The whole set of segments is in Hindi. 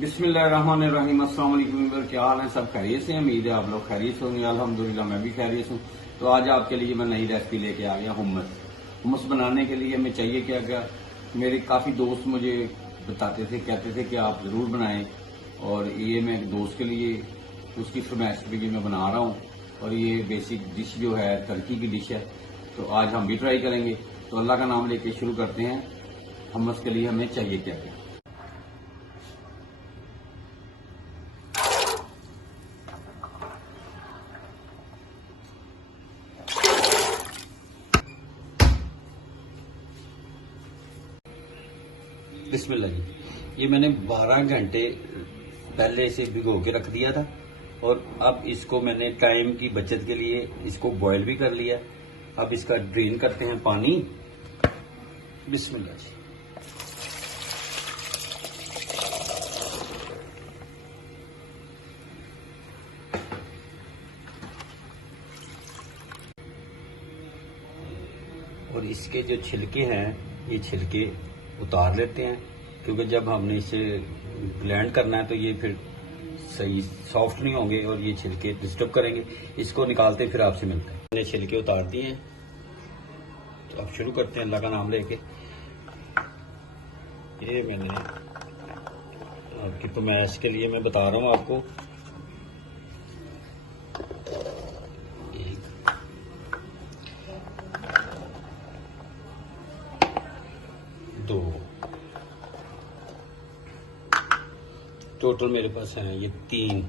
बिस्मिल्लाहिर्रहमानिर्रहीम। अस्सलाम वालेकुम। क्या हाल है? सब खैरियत से? उम्मीद है आप लोग खैरियत से होंगे। अल्हम्दुलिल्लाह मैं भी खैरियत हूँ। तो आज आपके लिए मैं नई रेसिपी लेके आ गया हुम्मस। हुम्मस बनाने के लिए हमें चाहिए क्या क्या? मेरे काफ़ी दोस्त मुझे बताते थे, कहते थे कि आप ज़रूर बनाएं, और ये मैं एक दोस्त के लिए उसकी फरमाइश पे भी मैं बना रहा हूँ। और ये बेसिक डिश जो है टर्की की डिश है, तो आज हम भी ट्राई करेंगे। तो अल्लाह का नाम लेके शुरू करते हैं। हुम्मस के लिए हमें चाहिए क्या क्या? बिस्मिल्लाह जी। ये मैंने 12 घंटे पहले से भिगो के रख दिया था, और अब इसको मैंने टाइम की बचत के लिए इसको बॉयल भी कर लिया। अब इसका ड्रेन करते हैं पानी। बिस्मिल्लाह जी। और इसके जो छिलके हैं, ये छिलके उतार लेते हैं, क्योंकि जब हमने इसे ब्लेंड करना है तो ये फिर सही सॉफ्ट नहीं होंगे और ये छिलके डिस्टर्ब करेंगे। इसको निकालते फिर आपसे मिलते हैं। मैंने छिलके उतार दिए हैं, तो अब शुरू करते हैं अल्लाह का नाम लेके। ये मैंने आपकी फरमाइश के लिए मैं बता रहा हूँ आपको। दो टोटल मेरे पास हैं ये 3।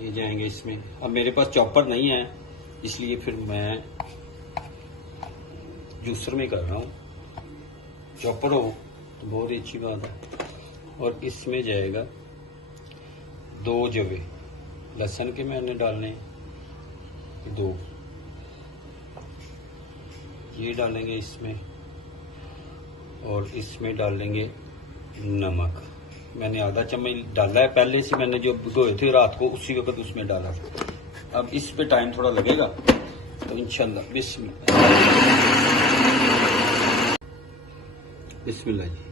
ये जाएंगे इसमें। अब मेरे पास चॉपर नहीं है, इसलिए फिर मैं जूसर में कर रहा हूँ। चॉपर हो तो बहुत ही अच्छी बात है। और इसमें जाएगा 2 जवे लहसुन के मैंने डालने 2, ये डालेंगे इसमें, और इसमें डालेंगे नमक। मैंने आधा चम्मच डाला है, पहले से मैंने जो भिगोए थे रात को उसी वक्त उसमें डाला था। अब इस पे टाइम थोड़ा लगेगा, तो इंशाल्लाह। बिस्मिल्लाह जी।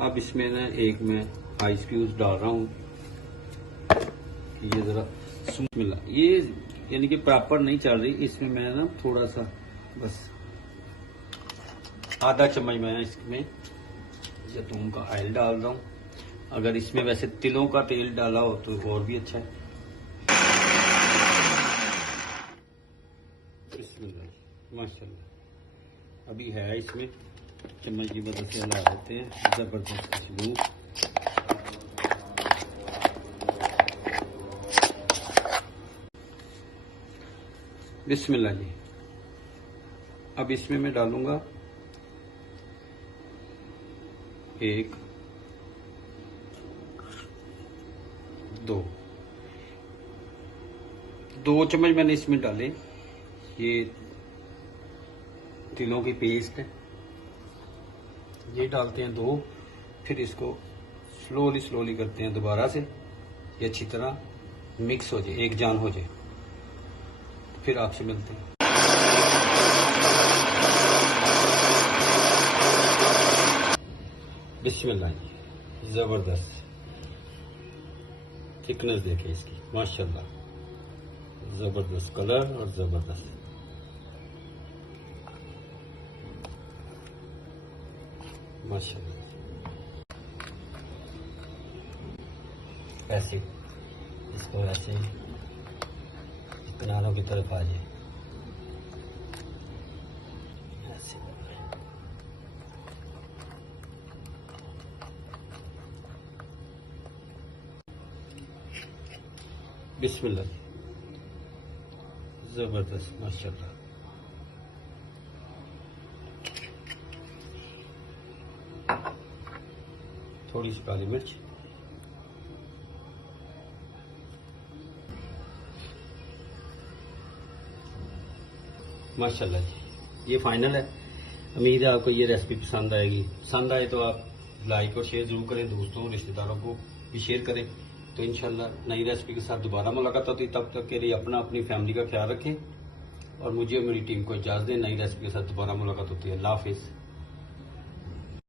अब इसमें ना एक मैं आइस क्यूब डाल रहा हूँ। ये जरा बिस्मिल्लाह, ये यानी कि प्रॉपर नहीं चल रही, इसमें मैं ना थोड़ा सा बस आधा चम्मच मैं इसमें जैतून का ऑयल डाल रहा हूँ। अगर इसमें वैसे तिलों का तेल डाला हो तो और भी अच्छा है। माशाल्लाह। अभी है इसमें चम्मच की मदद से हिला देते हैं। जबरदस्त खुशबू। बिस्मिल्लाह जी। अब इसमें मैं डालूंगा 1, 2 चम्मच मैंने इसमें डाले। ये तिलों की पेस्ट है, ये डालते हैं 2। फिर इसको स्लोली करते हैं दोबारा से, ये अच्छी तरह मिक्स हो जाए, एक जान हो जाए। फिर आपसे मिलते हैं। बिस्मिल्लाह। जबरदस्त थिकनेस देखिए इसकी, माशाल्लाह। जबरदस्त कलर और जबरदस्त। माशाल्लाह। ऐसे इसको ऐसे किनारों की तरफ आ जाए, ऐसे। बिस्मिल्लाह। जबरदस्त माशाल्लाह। थोड़ी सी काली मिर्च। माशाल्लाह जी। ये फाइनल है। उम्मीद है आपको ये रेसिपी पसंद आएगी। पसंद आए तो आप लाइक और शेयर जरूर करें, दोस्तों रिश्तेदारों को भी शेयर करें। तो इंशाल्लाह नई रेसिपी के साथ दोबारा मुलाकात होती है। तब तक के लिए अपनी फैमिली का ख्याल रखें, और मुझे और मेरी टीम को इजाज़त दें। नई रेसिपी के साथ दोबारा मुलाकात होती है। अल्लाह हाफिज़।